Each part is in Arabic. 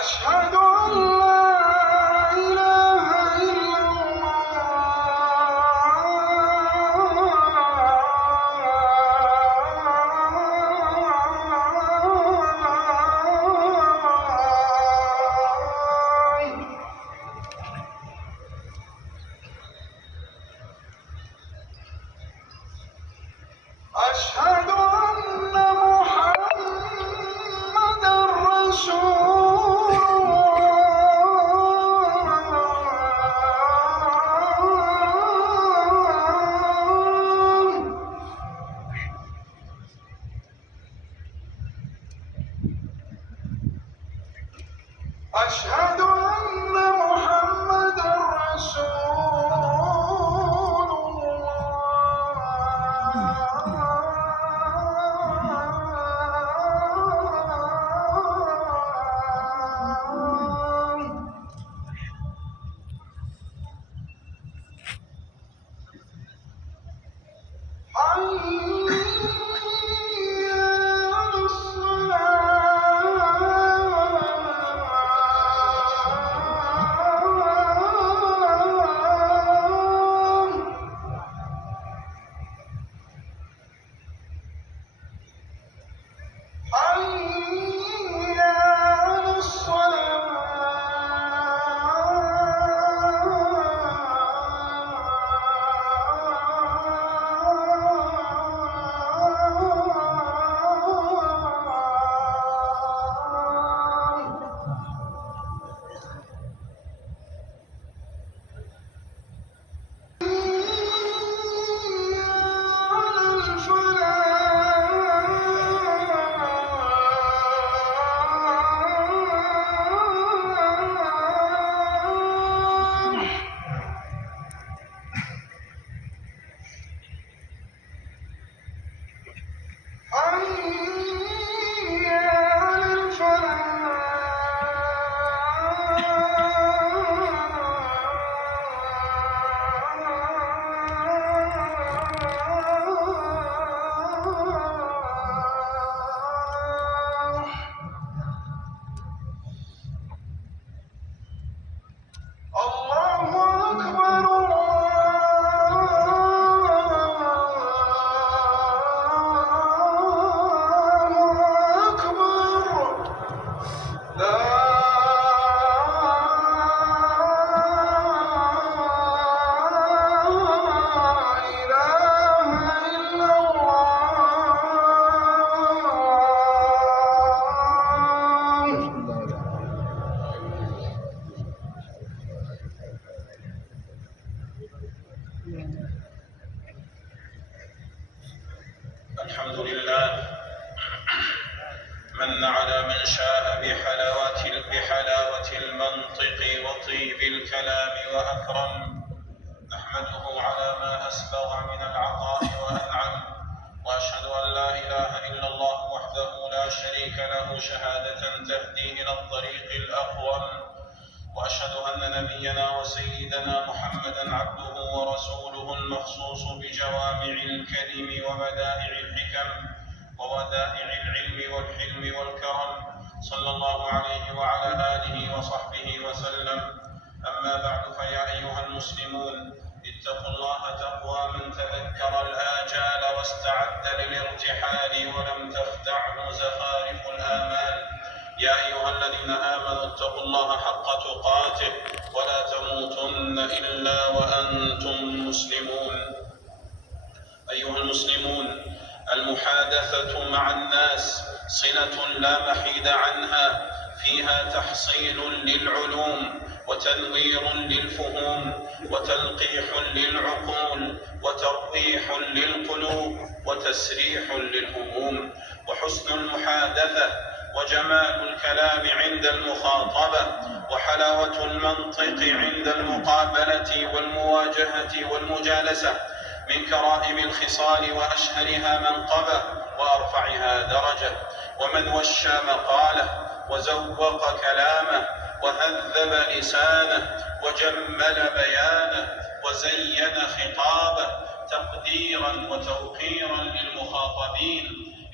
أشهد أن لا إله إلا أشهد أن محمدًا رسول الله. أشهد أن محمدًا رسول الله. حي على الحمد لله من على من شاء بحلاوة المنطق وطيب الكلام وأكرم. نحمده على ما أسبغ من العطاء وأنعم، وأشهد أن لا إله إلا الله وحده لا شريك له شهادة تهدي إلى الطريق الأقوم، وأشهد أن نبينا وسيدنا محمدًا عبده ورسوله المخصوص بجوامع الكلم وبدائع الحكم وودائع العلم والحلم والكرم، صلى الله عليه وعلى آله وصحبه وسلم. أما بعد، فيا أيها المسلمون، اتقوا الله تقوى من تذكر الآجال واستعد للارتحال ولم تخدعه زخارف الآمال. يا أيها الذين آمنوا اتقوا الله حق تقاته ولا تموتن إلا وأنتم مسلمون. أيها المسلمون، المحادثة مع الناس صلة لا محيد عنها، فيها تحصيل للعلوم وتنوير للفهوم وتلقيح للعقول وترقيح للقلوب وتسريح للهموم. وحسن المحادثة وجمال الكلام عند المخاطبة وحلاوة المنطق عند المقابلة والمواجهة والمجالسة من كرائم الخصال وأشهرها منقبة وأرفعها درجة. ومن وشى مقاله وزوق كلامه وهذب لسانه وجمل بيانه وزين خطابه تقديرا وتوقيرا للمخاطبين،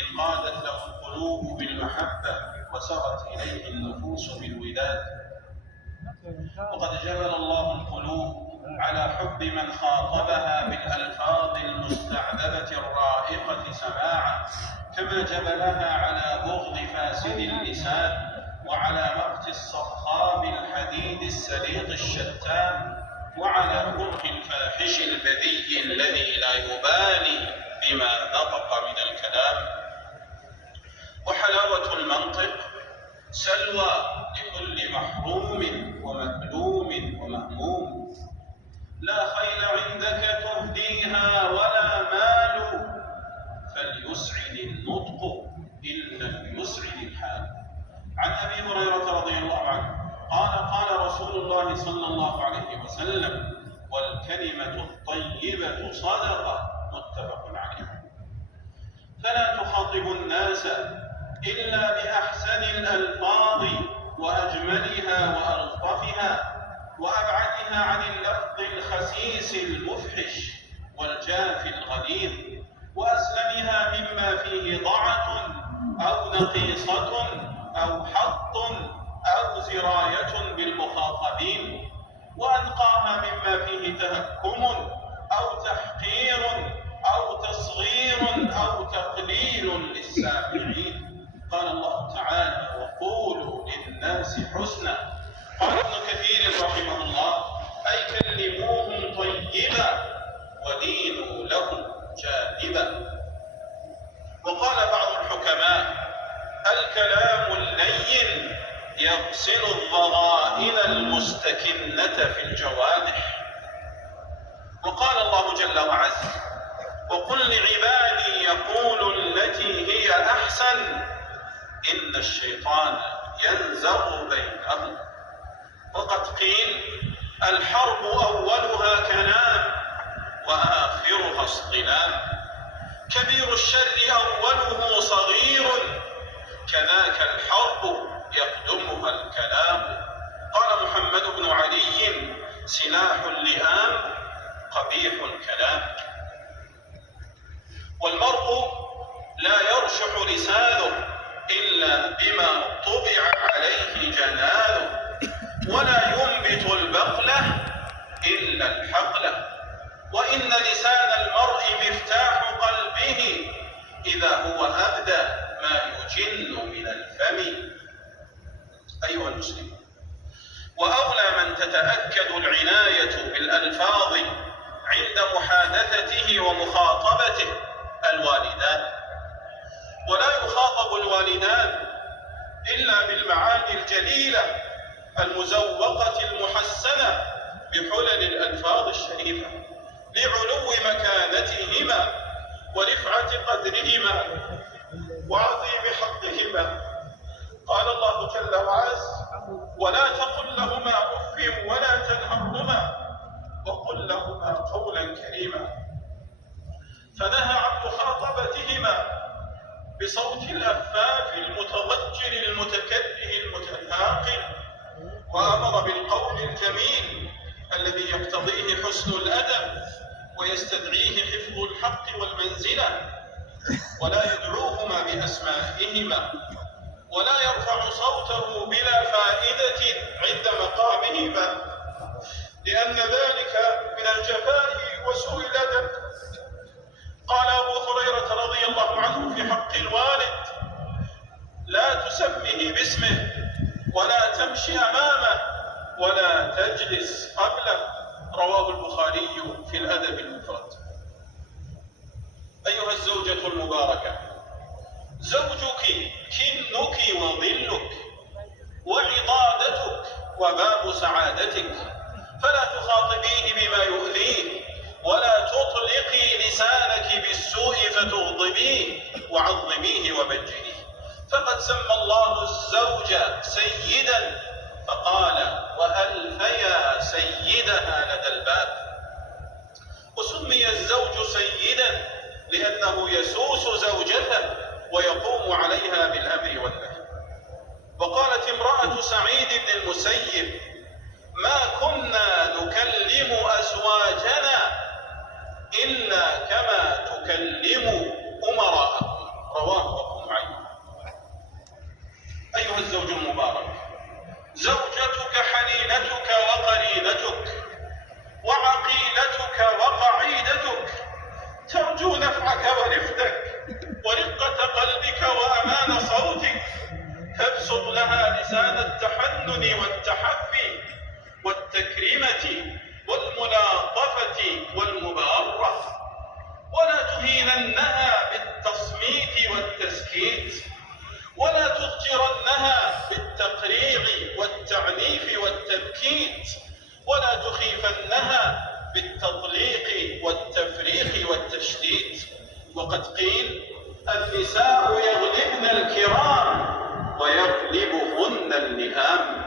انقادت له القلوب بالمحبة وسرت إليه النفوس بالوداد. الوداد. وقد جبل الله القلوب على حب من خاطبها بالألفاظ المستعذبة الرائقة سماعا، كما جبلها على بغض فاسد اللسان وعلى مقت الصخاب الحديد السليط الشتان وعلى كره الفاحش البذيء الذي لا يبالي بما نطق من الكلام. وحلاوة المنطق سلوى لكل محروم ومكلوم ومهموم. لا خيل عندك تهديها ولا مال، فليسعد النطق إن لم يسعد الحال. عن أبي هريرة رضي الله عنه قال رسول الله صلى الله عليه وسلم: والكلمة الطيبة صدقة، متفق عليه. فلا تخاطب الناس إلا بأحسن الألفاظ وأجملها وألطفها وأبعدها عن اللفظ الخسيس المفحش والجاف الغليظ، وأسلمها مما فيه ضعة أو نقيصة أو حط أو زراية بالمخاطبين، وأنقاها مما فيه تهكم أو تحقير أو تصغير أو تقليل للسامعين. قال الله تعالى: وقولوا للناس حسنا. قال ابن كثير رحمه الله: أي كلموهم طيبا ودينوا لهم جانبا. وقال بعض الحكماء: الكلام اللين يغسل الضغائن المستكنة في الجوانح. وقال الله جل وعز: وقل لعبادي يقولوا التي هي أحسن إن الشيطان ينزغ بينهم. وقد قيل: الحرب أولها كلام وآخرها اصطلام، كبير الشر أوله صغير، كذاك الحرب يقدمها الكلام. قال محمد بن علي: سلاح اللئام قبيح الكلام. والمرء لا يرشح لسانه إلا بما طبع عليه جنانه، ولا ينبت البقلة إلا الحقلة، وإن لسان المرء مفتاح قلبه إذا هو أبدى ما يجن من الفم. أيها المسلمون، وأولى من تتأكد العناية بالألفاظ عند محادثته ومخاطبته الوالدان. ولا يخاطب الوالدان إلا بالمعاني الجليلة المزوقة المحسنة بحلل الألفاظ الشريفة، لعلو مكانتهما ورفعة قدرهما وعظيم حقهما. قال الله جل وعز: ولا تقل لهما أف ولا تنهرهما وقل لهما قولا كريما. فنهى عن مخاطبتهما بصوت الأفاف المتضجر المتكره المتثاقل، وأمر بالقول الجميل الذي يقتضيه حسن الأدب ويستدعيه حفظ الحق والمنزلة، ولا يدعوهما بأسمائهما، ولا يرفع صوته بلا فائدة عند مقامهما، لأن ذلك من الجفاء وسوء الأدب. قال أبو هريرة رضي الله عنه في حق الوالد: لا تسمه باسمه ولا تمشي أمامه ولا تجلس قبله. رواه البخاري في الأدب المفرد. أيها الزوجة المباركة، زوجك كنك وظلك وعضادتك وباب سعادتك، فلا تخاطبيه بما يؤذيه، ولا تطلقي لسانك بالسوء فتغضبيه وعظميه وبجليه. فقد سمى الله الزوج سيدا فقال: وألفيا سيدها لدى الباب. وسمي الزوج سيدا لأنه يسوس زوجته ويقوم عليها بالأمر والنهي. وقالت امرأة سعيد بن المسيب: ما كنا نكلم أزواجنا إلا كما تكلم أمراءكم. رواه أبو نعيم. أيها الزوج المبارك، زوجك والتحنن والتحفي والتكريمة والملاطفة والمبارة، ولا تهيننها بالتصميت والتسكيت، ولا تضجرنها بالتقريع والتعنيف والتبكيت، ولا تخيفنها بالتطليق والتفريق والتشتيت. وقد قيل: النساء يغلبن الكرام ويغلبهن اللئام.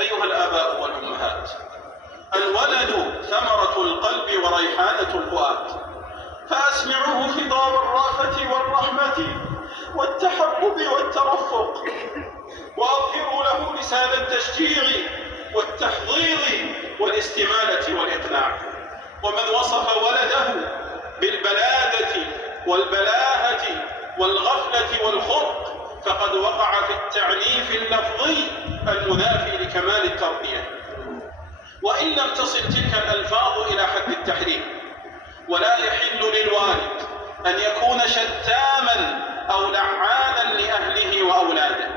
أيها الآباء والأمهات، الولد ثمرة القلب وريحانة الفؤاد، فأسمعوه خطاب الرأفة والرحمة والتحبب والترفق، وأظهروا له لسان التشجيع والتحضيض والاستمالة والإقناع. ومن وصف ولده بالبلادة والبلاهة والغفلة والخرق فقد وقع في التعنيف اللفظي المنافي لكمال التربية، وإن لم تصل تلك الألفاظ إلى حد التحريم. ولا يحل للوالد أن يكون شتاما أو لعانا لأهله وأولاده،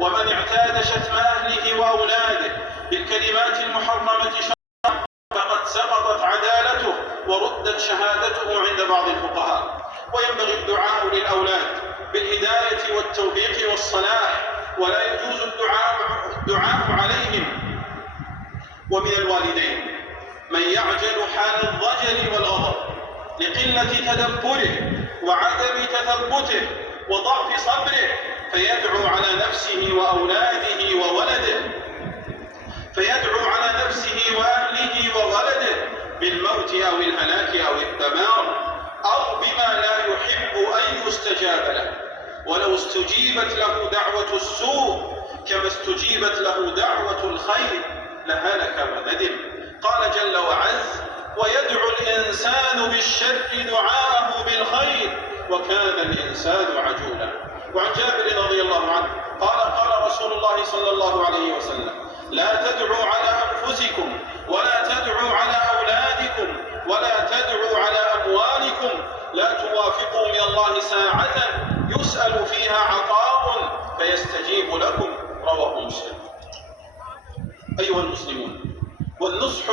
ومن اعتاد شتم أهله وأولاده بالكلمات المحرمة شرعا فقد سقطت عدالته وردت شهادته عند بعض الفقهاء. وينبغي الدعاء للأولاد بالهداية والتوفيق والصلاح، ولا يجوز الدعاء عليهم. ومن الوالدين من يعجل حال الضجر والغضب لقلة تدبره وعدم تثبته وضعف صبره، فيدعو على نفسه وأولاده وولده، فيدعو على نفسه وأهله وولده بالموت أو الهلاك أو الدمار أو بما لا يحب أن يستجاب له. ولو استجيبت له دعوة السوء كما استجيبت له دعوة الخير لهلك وندم. قال جل وعز: ويدعو الإنسان بالشر دعاءه بالخير وكان الإنسان عجولا. وعن جابر رضي الله عنه قال: قال رسول الله صلى الله عليه وسلم: لا تدعوا على أنفسكم ولا تدعوا على أولادكم ولا تدعوا على أموالكم، لا توافقوا من الله ساعة يسأل فيها عطاء فيستجيب لكم. رواه مسلم. أيها المسلمون، والنصح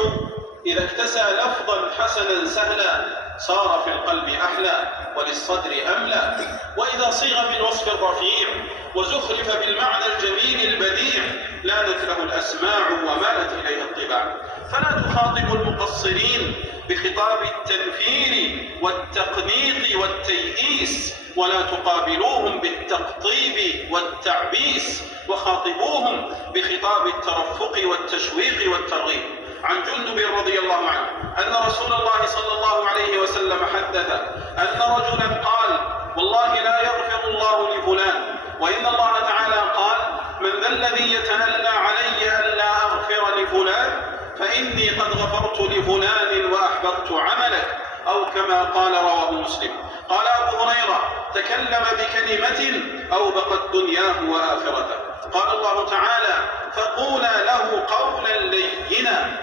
إذا اكتسى لفظا حسنا سهلا صار في القلب أحلى وللصدر أملى، وإذا صيغ بالوصف الرفيع وزخرف بالمعنى الجميل البديع لانت له الأسماع ومالت إليه الطباع. فلا تخاطب المقصرين بخطاب التنفير والتقنيط والتيئيس، ولا تقابلوهم بالتقطيب والتعبيس، وخاطبوهم بخطاب الترفق والتشويق والترغيب. عن جندب رضي الله عنه أن رسول الله صلى الله عليه وسلم حدث أن رجلا قال: والله لا يغفر الله لفلان، وإن الله تعالى قال: من ذا الذي يتألى علي ألا أغفر لفلان فإني قد غفرت لفلان وأحبطت عملك، أو كما قال. رواه مسلم. قال أبو هريرة: تكلم بكلمة أوبقت دنياه وآخرته. قال الله تعالى: فقولا له قولا لينا،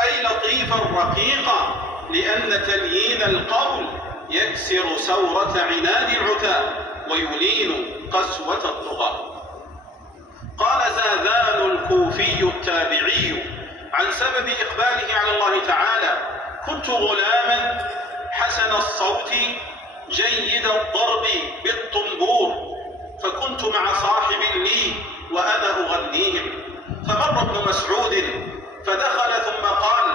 أي لطيفا رقيقا، لأن تليين القول يكسر سورة عناد العتاة ويلين قسوة الطغاة. قال زاذان الكوفي التابعي عن سبب إقباله على الله تعالى: كنت غلاما حسن الصوت جيد الضرب بالطنبور، فكنت مع صاحب لي وأنا أغنيهم، فمر ابن مسعود فدخل ثم قال: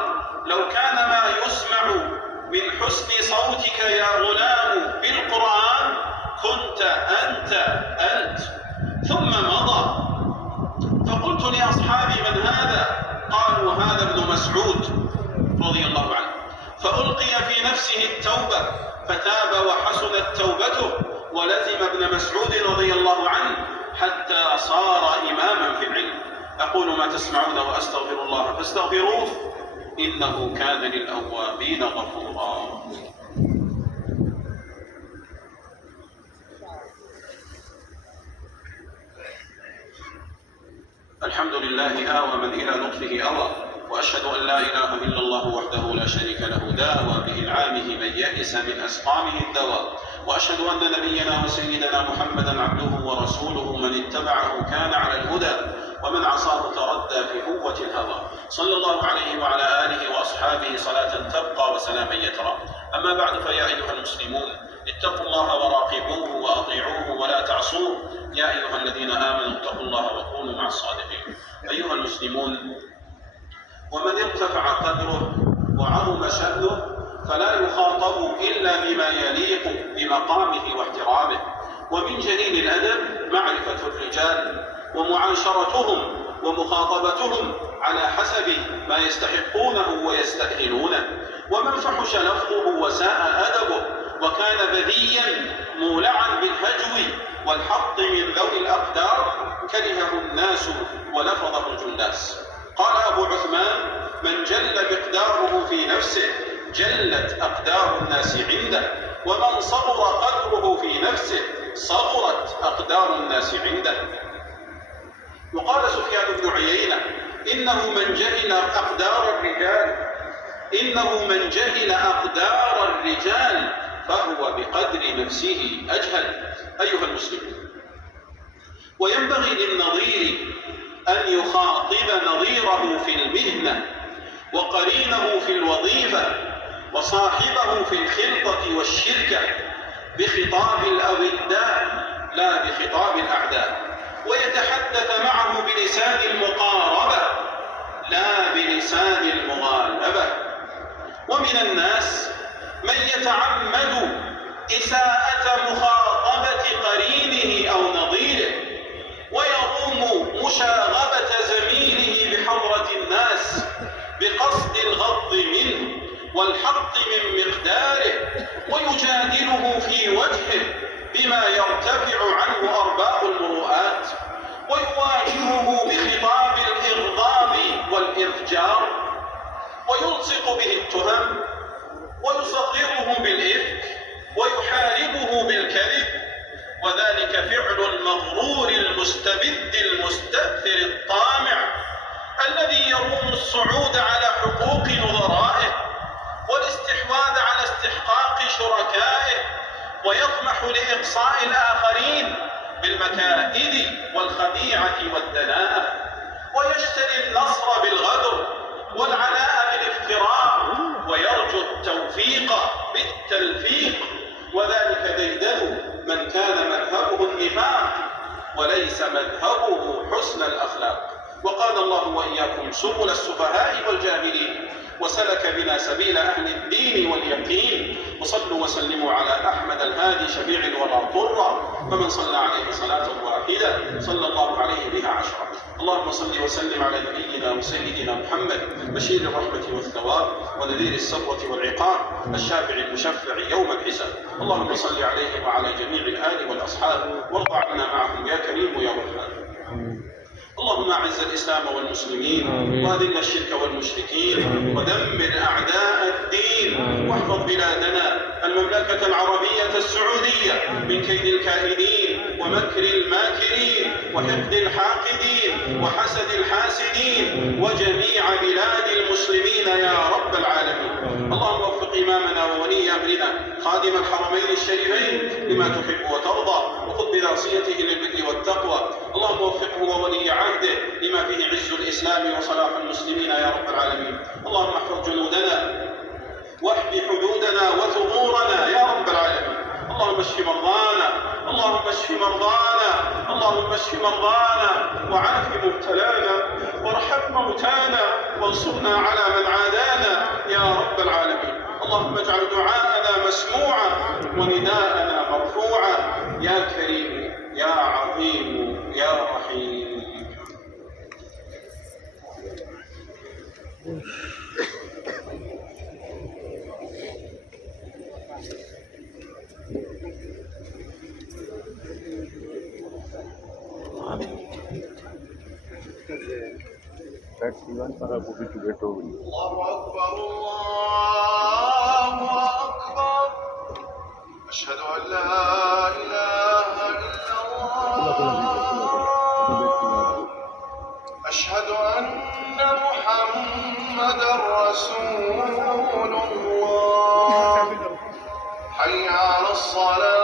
لو كان ما يسمع من حسن صوتك يا غلام بالقرآن كنت أنت. ثم مضى. فقلت لأصحابي: من هذا؟ قالوا: هذا ابن مسعود رضي الله عنه. فألقي في نفسه التوبة فتاب وحسنت توبته ولزم ابن مسعود رضي الله عنه حتى صار إماما في العلم. أقول ما تسمعون وأستغفر الله فاستغفروه إنه كان للأوابين غفورا. الحمد لله آوى من إلى لطفه أوى، وأشهد أن لا إله إلا الله وحده لا شريك له داوى بإنعامه من يئس من أسقامه الدواء، وأشهد أن نبينا وسيدنا محمدا عبده ورسوله من اتبعه كان على الهدى ومن عصاه تردى في قوة الهوى. صلى الله عليه وعلى آله وأصحابه صلاة تبقى وسلاما يترى. أما بعد، فيا أيها المسلمون اتقوا الله وراقبوه وأطيعوه ولا تعصوه. يا أيها الذين آمنوا اتقوا الله وكونوا مع الصادقين. أيها المسلمون، ومن ارتفع قدره وعظم شأنه فلا يخاطب إلا بما يليق بمقامه واحترامه. ومن جليل الأدب معرفة الرجال ومعاشرتهم ومخاطبتهم على حسب ما يستحقونه ويستأهلونه. ومن فحش لفظه وساء أدبه وكان بذيا مولعا بالهجو والحط من ذوي الأقدار كرهه الناس ولفظه الجلاس. قال أبو عثمان: من جل مقداره في نفسه جلت أقدار الناس عنده، ومن صغر قدره في نفسه صغرت أقدار الناس عنده. وقال سفيان بن عيينة: إنه من جهل أقدار الرجال فهو بقدر نفسه أجهل. أيها المسلمون، وينبغي للنظير أن يخاطب نظيره في المهنة وقرينه في الوظيفة وصاحبه في الخلطة والشركة بخطاب الأوداء لا بخطاب الأعداء، ويتحدث معه بلسان المقاربة لا بلسان المغالبة. ومن الناس من يتعمد إساءة مخاطبة قرينه أو نظيره ويروم مشاغبة زميله بحضرة الناس بقصد الغض منه والحط من مقداره، ويجادله في وجهه بما يرتفع عنه أرباب المروءات، ويواجهه بخطاب الإغضاب والإرجار، ويلصق به التهم، ويصغره بالإفك، ويحاربه بالكذب. وذلك فعل المغرور المستبد المستأثر الطامع الذي يروم الصعود على حقوق نظرائه والاستحواذ على استحقاق شركائه، ويطمح لإقصاء الآخرين بالمكائد والخديعة والدناءة، ويشتري النصر بالغدر والعناء بالافتراء، ويرجو التوفيق بالتلفيق. وذلك ديدن من كان مذهبه النفاق وليس مذهبه حسن الأخلاق. وقال الله وإياكم سبل السفهاء والجاهلين، وسلك بنا سبيل أهل الدين واليقين. وصلوا وسلموا على أحمد الهادي شفيع الورى طرا، فمن صلى عليه صلاة واحدة صلى الله عليه بها عشرة. اللهم صل وسلم على نبينا وسيدنا محمد بشير الرحمة والثواب ونذير السرة والعقاب الشافع المشفع يوم الحساب. اللهم صل عليه وعلى جميع الآل والأصحاب، وارض عنا معهم يا كريم يا رحمن. اللهم أعز الإسلام والمسلمين، وأذل الشرك والمشركين، ودمر أعداء الدين، واحفظ بلادنا المملكة العربية السعودية من كيد الكائدين ومكر الماكرين وحقد الحاقدين وحسد الحاسدين، وجميع بلاد المسلمين يا رب العالمين. اللهم وفق إمامنا وولي أمرنا خادم الحرمين الشريفين لما تحب وترضى، وخذ بناصيته للبر والتقوى. اللهم وفقه وولي عهده لما فيه عز الإسلام وصلاح المسلمين يا رب العالمين. اللهم احفظ جنودنا واحمي حدودنا وثغورنا يا رب العالمين. اللهم اشف مرضانا، اللهم اشف مرضانا، اللهم اشف مرضانا، وعاف مبتلانا، وارحم موتانا، وانصرنا على من عادانا يا رب العالمين. اللهم اجعل دعاءنا مسموعا ونداءنا مرفوعا يا كريم يا عظيم يا رحيم. الله أكبر الله أكبر، أشهد أن لا إله إلا الله، أشهد أن محمدا رسول الله. حي على الصلاة.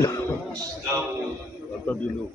استووا اعتدلوا